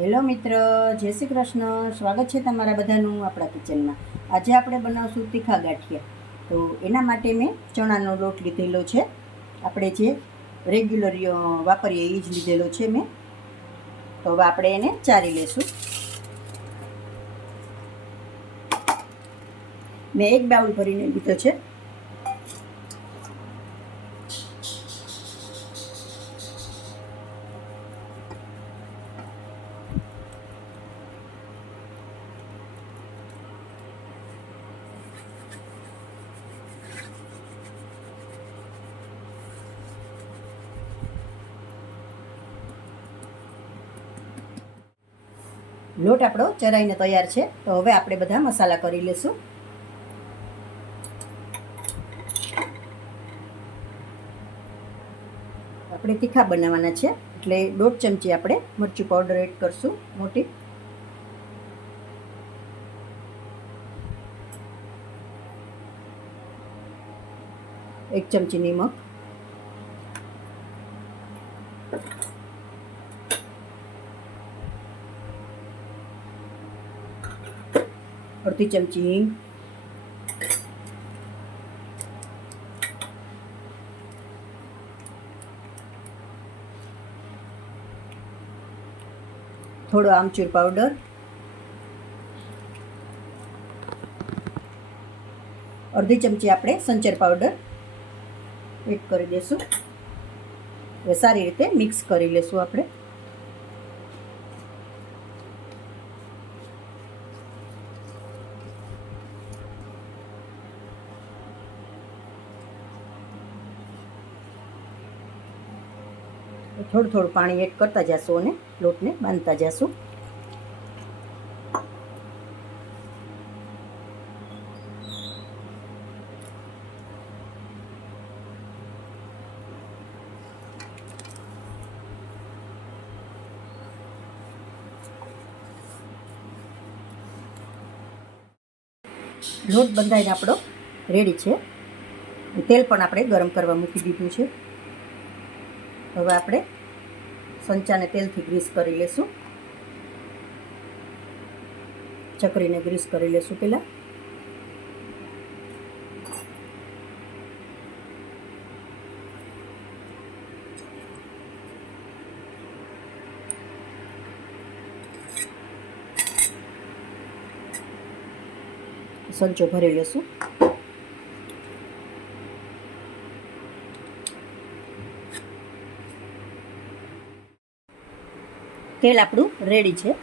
Hello મિત્ર, જય શ્રી કૃષ્ણ. સ્વાગત છે તમારા બધાનું આપણા કિચનમાં. આજે આપણે બનાવશું તીખા ગાંઠિયા. તો એના માટે મેં ચણાનો લોટ લીધેલો છે. આપણે જે રેગ્યુલર વાપરીએ એ જ લીધેલો છે મેં. તો હવે આપણે એને ચારી લેશું. મેં એક બાઉલ ભરીને લીધો છે. લોટ આપણો ચરાઈને તૈયાર છે. તો હવે આપણે બધા મસાલા કરી લેશું. આપણે તીખા બનાવવાના છે એટલે 1.5 ચમચી આપણે મરચું પાવડર એડ કરશું મોટી. 1 ચમચી નિમક, અડધી ચમચી હિંગ, થોડો આમચૂર પાવડર, અડધી ચમચી આપણે સંચર પાવડર એડ કરી દઈશું. હવે સારી રીતે મિક્સ કરી લેશું આપણે. થોડું થોડું પાણી એડ કરતા જશું અને લોટને બાંધતા જશું. લોટ બંધાઈને આપણો રેડી છે. તેલ પણ આપણે ગરમ કરવા મૂકી દીધું છે. હવે આપણે સંચાને તેલથી ગ્રીસ કરી લેશું. ચકરીને ગ્રીસ કરી લેશું પહેલાં. સંચો ભરી લેશું. તેલ આપણું રેડી છે.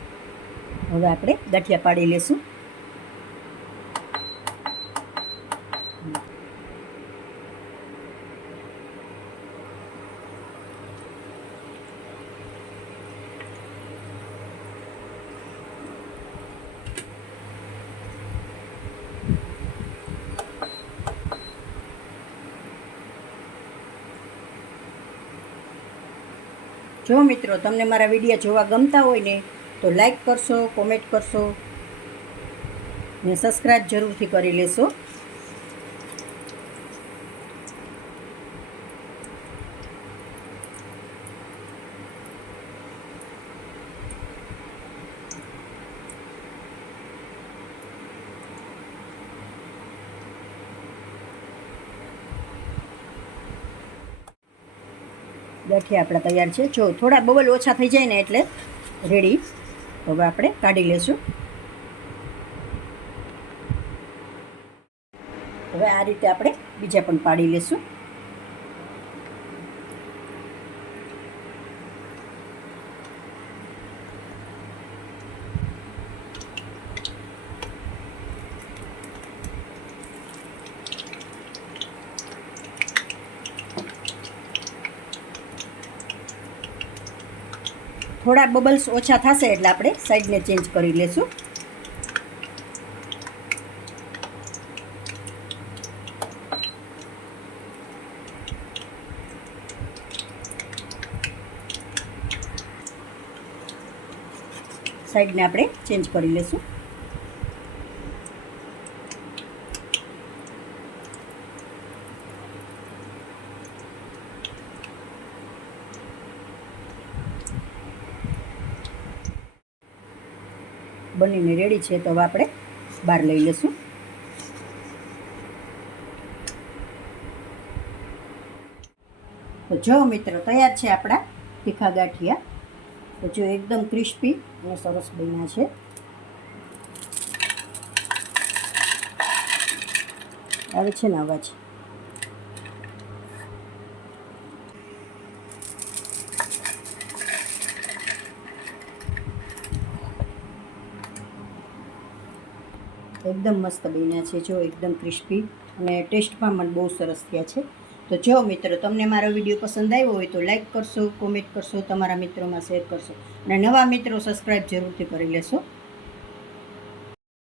હવે આપણે ગાંઠિયા પાડી લેશું. જો મિત્રો તમને મારા વિડીયો જોવા ગમતા હોય ને તો લાઈક કરશો, કોમેન્ટ કરશો ને સબસ્ક્રાઈબ જરૂરથી કરી લેશો. ગાંઠિયા આપણા તૈયાર છે. જો થોડા બબલ ઓછા થઈ જાય ને એટલે રેડી. હવે આપણે કાઢી લેશું. હવે આ રીતે આપણે બીજા પણ પાડી લેશું. થોડા બબલ્સ ઓછા થશે એટલે આપણે સાઈડને ચેન્જ કરી લેશું. સાઈડને આપણે ચેન્જ કરી લેશું. બનીને રેડી છે. તો હવે આપણે બહાર લઈ લઈશું. તો જો મિત્રો તૈયાર છે આપણા તીખા ગાંઠિયા. તો જો એકદમ ક્રિસ્પી અને સરસ બન્યા છે. આવે છે ને અવાજ? એકદમ મસ્ત બન્યા છે. જો એકદમ ક્રિસ્પી અને ટેસ્ટમાં પણ બહુ સરસ થયા છે. તો જો મિત્રો તમને મારો વિડીયો પસંદ આવ્યો હોય તો લાઈક કરશો, કોમેન્ટ કરશો, તમારા મિત્રોમાં શેર કરશો અને નવા મિત્રો સબસ્ક્રાઈબ જરૂરથી કરી લેશો.